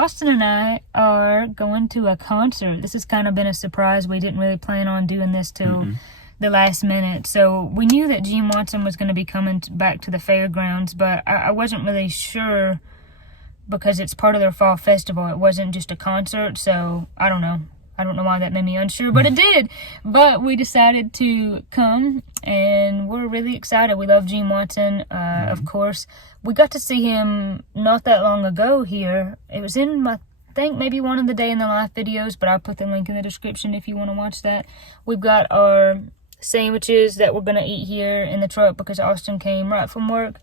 Austin and I are going to a concert. This has kind of been a surprise. We didn't really plan on doing this till the last minute. So we knew that Gene Watson was going to be coming back to the fairgrounds, but I wasn't really sure because it's part of their fall festival. It wasn't just a concert, so I don't know. I don't know why that made me unsure, but it did. But we decided to come, and we're really excited. We love Gene Watson, of course. We got to see him not that long ago here. It was in, I think, maybe one of the Day in the Life videos, but I'll put the link in the description if you want to watch that. We've got our sandwiches that we're going to eat here in the truck because Austin came right from work,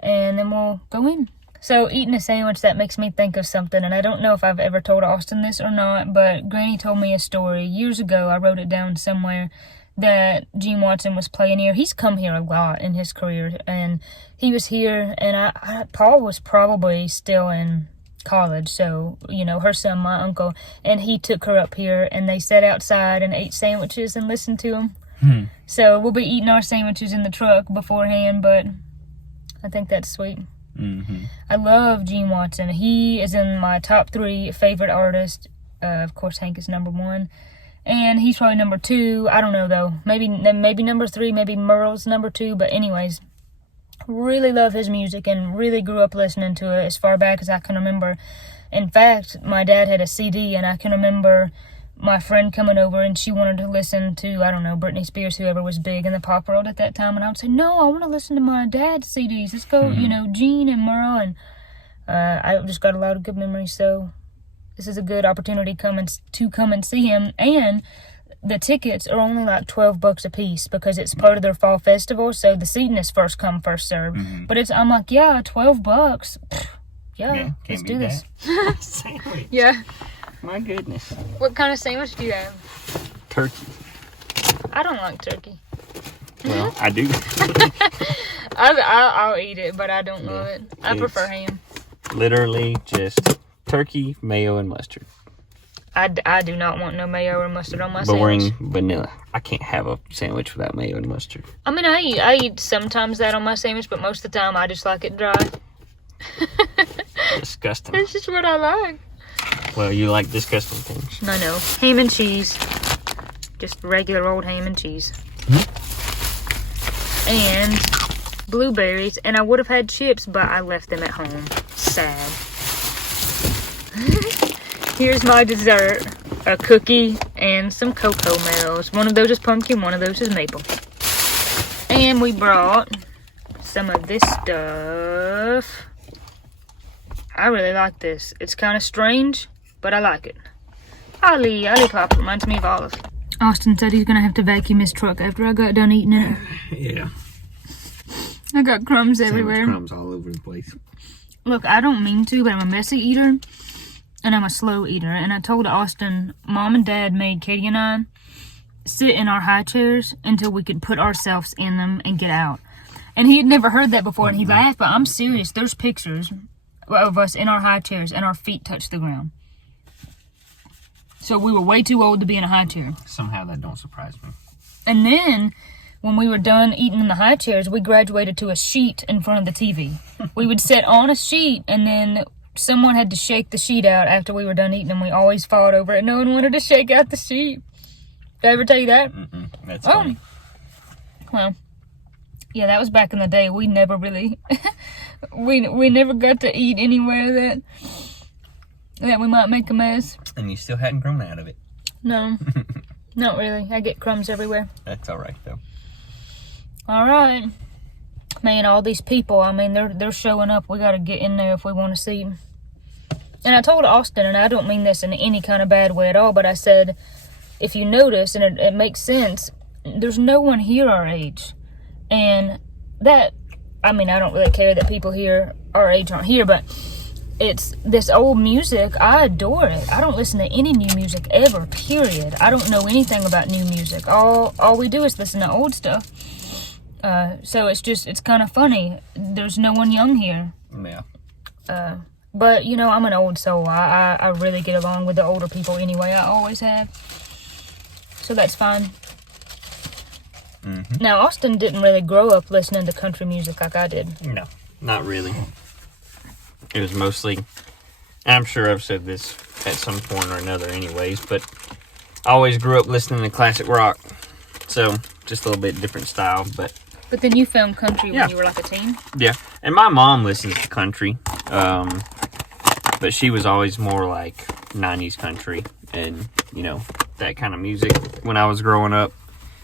and then we'll go in. So, eating a sandwich, that makes me think of something, and I don't know if I've ever told Austin this or not, but Granny told me a story years ago. I wrote it down somewhere that Gene Watson was playing here. He's come here a lot in his career, and he was here, and Paul was probably still in college, so, you know, her son, my uncle, and he took her up here, and they sat outside and ate sandwiches and listened to him. So, we'll be eating our sandwiches in the truck beforehand, but I think that's sweet. I love Gene Watson. He is in my top 3 favorite artists. Of course, Hank is number 1. And he's probably number 2. I don't know, though. Maybe number 3. Maybe Merle's number 2. But anyways, really love his music and really grew up listening to it as far back as I can remember. In fact, my dad had a CD, and I can remember my friend coming over, and she wanted to listen to, I don't know, Britney Spears, whoever was big in the pop world at that time, and I would say, no, I want to listen to my dad's CDs. Let's go, you know, Gene and Merle, and I just got a lot of good memories, so this is a good opportunity to come and see him, and the tickets are only like $12 a piece because it's part of their fall festival, so the seating is first come, first serve, but I'm like, yeah, $12, Pfft, yeah, let's do this. Sandwich. Yeah. My goodness. What kind of sandwich do you have? Turkey. I don't like turkey. Well, I do. I'll eat it, but I don't love it. I prefer ham. Literally just turkey, mayo, and mustard. I do not want no mayo or mustard on my But we're sandwich. in vanilla. I can't have a sandwich without mayo and mustard. I mean, I eat sometimes that on my sandwich, but most of the time I just like it dry. Disgusting. That's just what I like. Well, you like disgusting things. I know. Ham and cheese. Just regular old ham and cheese. And blueberries. And I would have had chips, but I left them at home. Sad. Here's my dessert. A cookie and some cocoa mellows. One of those is pumpkin, one of those is maple. And we brought some of this stuff. I really like this. It's kind of strange, but I like it. Olipop reminds me of Olive. Austin said he's going to have to vacuum his truck after I got done eating it. Yeah. I got crumbs everywhere. Crumbs all over the place. Look, I don't mean to, but I'm a messy eater, and I'm a slow eater. And I told Austin, Mom and Dad made Katie and I sit in our high chairs until we could put ourselves in them and get out. And he had never heard that before, and he laughed, but I'm serious. There's pictures of us in our high chairs and our feet touch the ground. So we were way too old to be in a high chair. Somehow that don't surprise me. And then when we were done eating in the high chairs, we graduated to a sheet in front of the TV. We would sit on a sheet, and then someone had to shake the sheet out after we were done eating, and we always fought over it. No one wanted to shake out the sheet. Did I ever tell you that? That's funny. Well, yeah, that was back in the day. We never really we never got to eat anywhere that we might make a mess. And you still hadn't grown out of it. No, not really. I get crumbs everywhere. That's all right, though. All right. Man, all these people, I mean, they're showing up. We got to get in there if we want to see them. And I told Austin, and I don't mean this in any kind of bad way at all, but I said, if you notice, and it makes sense, there's no one here our age. And that, I mean, I don't really care that people here our age aren't here, but it's this old music. I adore it. I don't listen to any new music ever, period. I don't know anything about new music. All we do is listen to old stuff. So it's kind of funny. There's no one young here. Yeah. But, you know, I'm an old soul. I really get along with the older people anyway. I always have. So that's fine. Now, Austin didn't really grow up listening to country music like I did. No, not really. It was mostly I'm sure I've said this at some point or another anyways, but I always grew up listening to classic rock. So, just a little bit different style, but then you found country when you were like a teen? Yeah. And my mom listens to country. But she was always more like 90s country and, you know, that kind of music when I was growing up.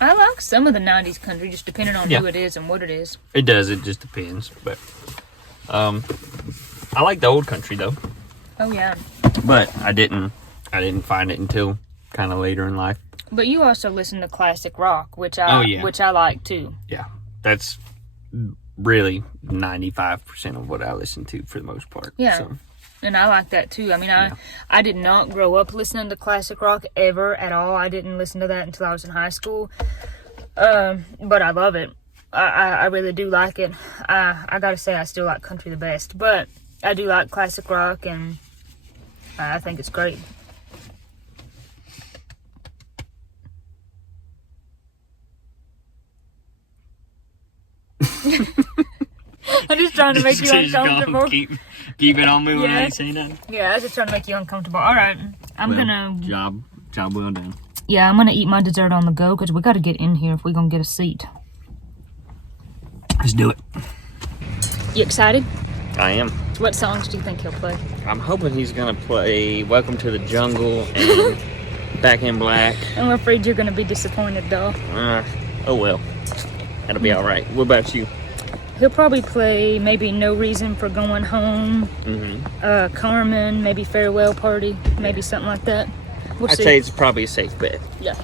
I like some of the 90s country, just depending on who it is and what it is. It does. It just depends. But I like the old country, though. Oh, yeah. But I didn't find it until kind of later in life. But you also listen to classic rock, which I like, too. Yeah. That's really 95% of what I listen to for the most part. Yeah. So. And I like that too. I mean, I did not grow up listening to classic rock ever at all. I didn't listen to that until I was in high school. But I love it. I really do like it. I gotta say, I still like country the best. But I do like classic rock, and I think it's great. I'm just trying to make you uncomfortable. Keep it on moving. When I say nothing. Yeah, I was just trying to make you uncomfortable. All right, I'm gonna job well done. Yeah, I'm gonna eat my dessert on the go because we got to get in here if we're gonna get a seat. Let's do it. You excited? I am. What songs do you think he'll play? I'm hoping he's gonna play "Welcome to the Jungle" and "Back in Black." I'm afraid you're gonna be disappointed, though. Oh well, that'll be all right. What about you? He'll probably play maybe "No Reason for Going Home," Carmen, maybe "Farewell Party," maybe something like that. I'd say it's probably a safe bet. Yeah.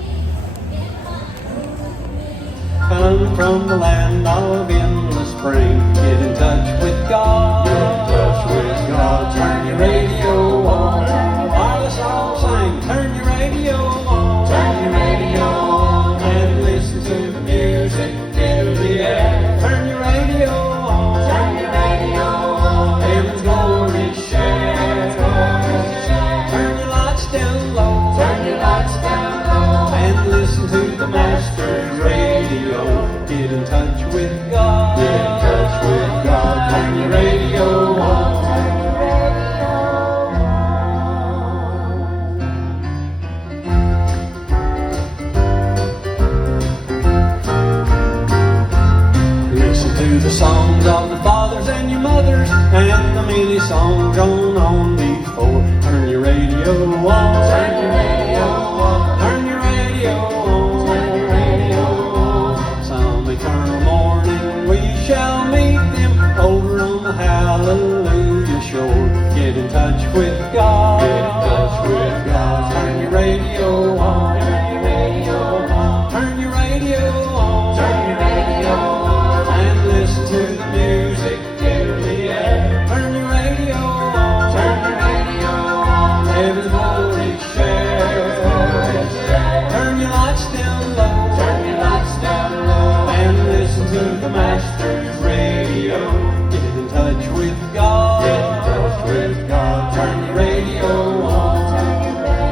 Come from the land of endless spring. Get in touch with God. Get in touch with God. Turn your radio on. Wireless all sing. Turn your radio on. Turn your radio on. And listen to the music. Fill the air. Turn your radio on. Turn your radio on. Heaven's glory share. Turn your lights down low. Turn your lights down low. And listen to the Master's radio. Get in touch with God. Get in touch with God. Turn your radio on. Turn your radio on. Listen to the songs of the fathers and your mothers and the many songs on before. Turn your radio on. Turn your radio on. Turn your radio on. Turn your radio on. Some eternal morning we shall meet them over on the Hallelujah shore. Get in touch with God. Get in touch with God. Turn your radio on. Turn your radio on. Turn your radio on. Turn your radio on. And listen to the music in the air. Turn your radio on. Turn your radio on. Heaven's glory share. Turn your lights down low. Turn your lights down low. And listen to the Master's radio. Get in touch with God. Get in touch with God. Turn your radio on. Turn your radio on.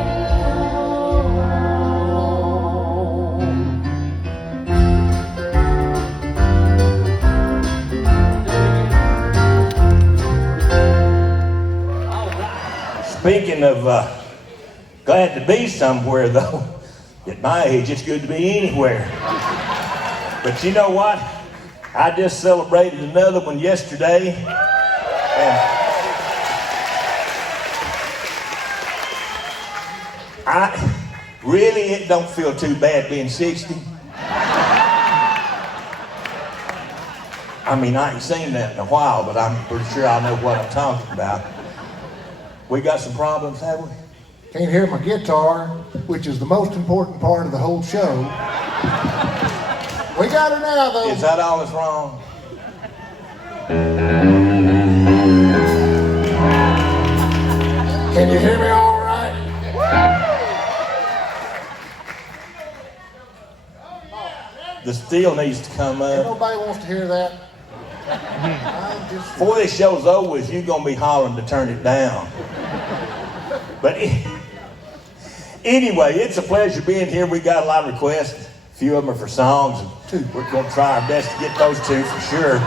Speaking of glad to be somewhere, though, at my age, it's good to be anywhere. But you know what? I just celebrated another one yesterday. And it don't feel too bad being 60. I mean, I ain't seen that in a while, but I'm pretty sure I know what I'm talking about. We got some problems, have we? Can't hear my guitar, which is the most important part of the whole show. We got her now, though. Is that all that's wrong? Can you hear me all right? The steel needs to come up. Nobody wants to hear that. Before this show's over with, you're going to be hollering to turn it down. But anyway, it's a pleasure being here. We got a lot of requests. A few of them are for songs. And we're going to try our best to get those two for sure.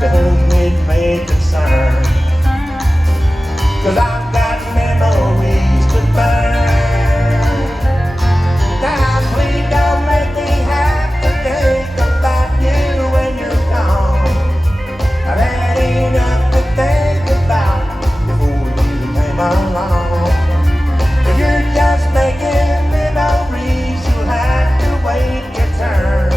to whom it may concern. 'Cause I've got memories to burn. Now please don't make me have to think about you when you're gone. I've had enough to think about before you came along. If you're just making memories, you'll have to wait your turn.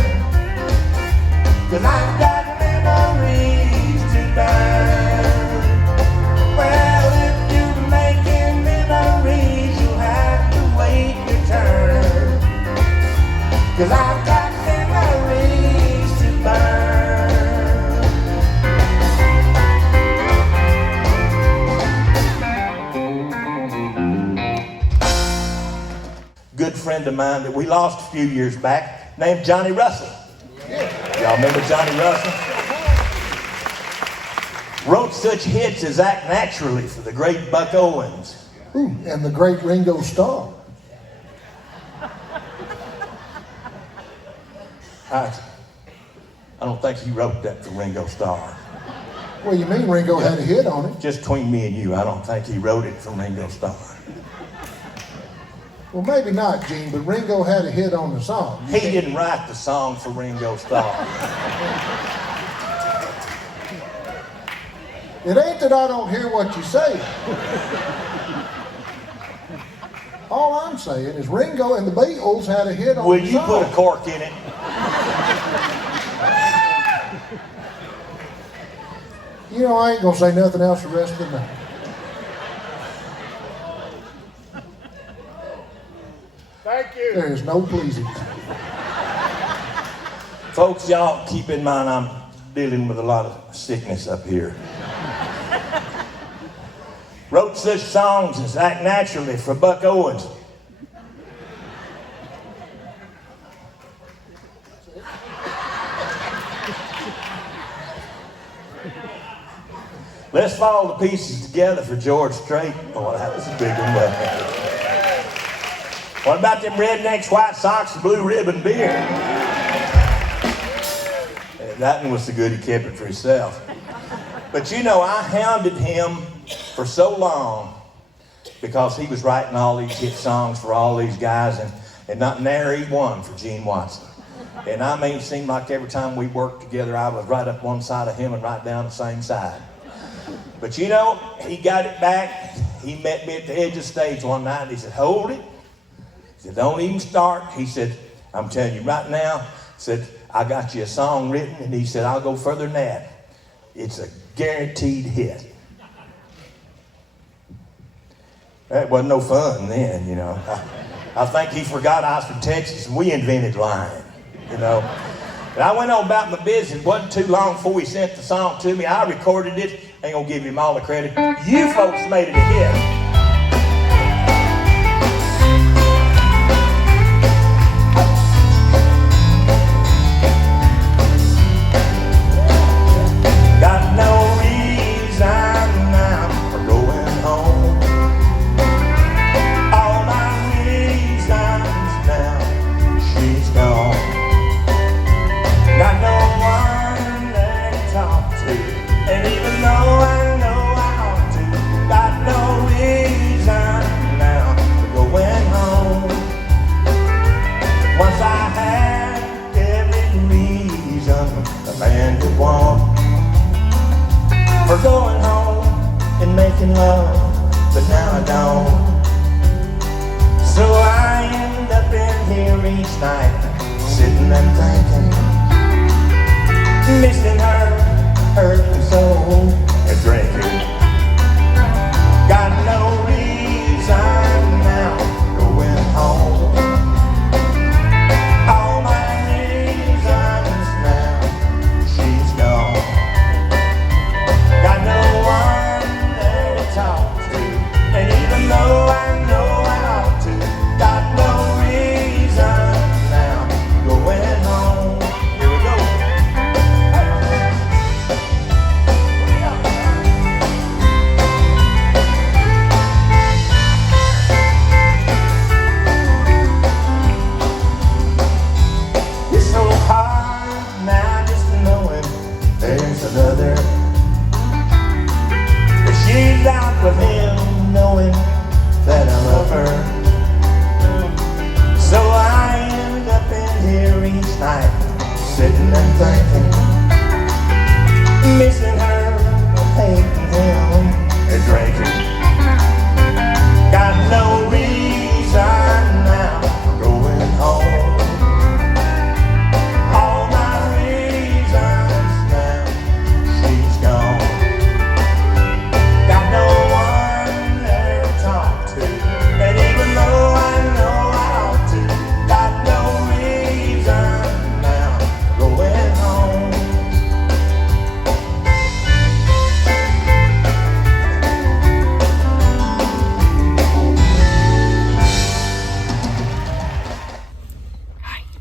'Cause I've got memories to burn. Well, if you're making memories, you'll have to wait your turn. 'Cause I've got memories to burn. Good friend of mine that we lost a few years back named Johnny Russell. Y'all remember Johnny Russell? Wrote such hits as Act Naturally for the great Buck Owens. Ooh, and the great Ringo Starr. I don't think he wrote that for Ringo Starr. Well, you mean Ringo had a hit on it? Just between me and you, I don't think he wrote it for Ringo Starr. Well, maybe not, Gene, but Ringo had a hit on the song. He didn't write the song for Ringo Starr. It ain't that I don't hear what you say. All I'm saying is Ringo and the Beatles had a hit on Will the you song. put a cork in it? You know, I ain't gonna say nothing else the rest of the night. Thank you. There is no pleasing. Folks, y'all keep in mind I'm dealing with a lot of sickness up here. Wrote such songs as Act Naturally for Buck Owens. Let's follow the pieces together for George Strait. Boy, that was a big one, wasn't it? What about them rednecks, white socks, and blue ribbon beer? That one was so good he kept it for himself. But you know, I hounded him for so long because he was writing all these hit songs for all these guys and not nary one for Gene Watson. And I mean, it seemed like every time we worked together, I was right up one side of him and right down the same side. But you know, he got it back. He met me at the edge of the stage one night and he said, "Hold it." He said, "Don't even start." He said, "I'm telling you right now," he said, "I got you a song written," and he said, "I'll go further than that. It's a guaranteed hit." That wasn't no fun then, you know. I think he forgot I was from Texas and we invented lying, you know. And I went on about my business. It wasn't too long before he sent the song to me. I recorded it. Ain't gonna give him all the credit. You folks made it a hit. Got no reason now for going home. All my reasons now, she's gone. Got no one there to talk to, and even though I know I ought to, got no reason now for going home. Once I had every reason a man could want for going home and making love, but now I don't. So I end up in here each night, sitting and thinking, missing her, hurting soul, and drinking. Got no reason now for going home. All my reasons now, she's gone. Got no one there to talk to, and even though I know I ought to, got no reason now going home. and thinking, missing her, hating him, and drinking. Got no reason now for going home. All my reasons now, she's gone. Got no one there to talk to, and even though I know I ought to, got no reason now for going home.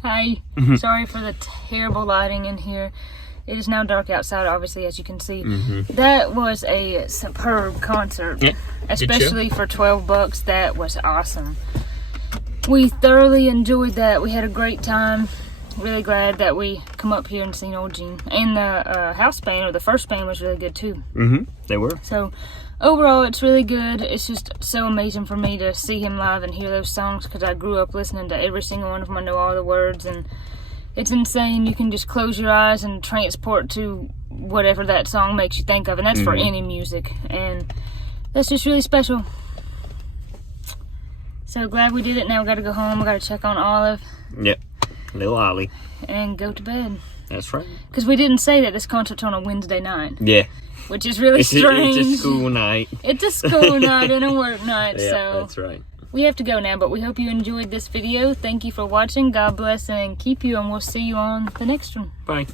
Hi. Sorry for the terrible lighting in here. It is now dark outside, obviously, as you can see. That was a superb concert. Yeah, especially for $12. That was awesome. We thoroughly enjoyed that. We had a great time. Really glad that we come up here and seen old Gene. And the house band, or the first band, was really good too. They were. So overall, it's really good. It's just so amazing for me to see him live and hear those songs, because I grew up listening to every single one of them. I know all the words, and it's insane. You can just close your eyes and transport to whatever that song makes you think of, and that's for any music, and that's just really special. So glad we did it. Now we got to go home. We got to check on Olive. Yep. Little Ollie. And go to bed. That's right. Because we didn't say that this concert's on a Wednesday night. Yeah. Which is really strange. It's a school night. It's a school night and a work night, Yeah, so that's right. we have to go now, but we hope you enjoyed this video. Thank you for watching. God bless and keep you, and we'll see you on the next one. Bye.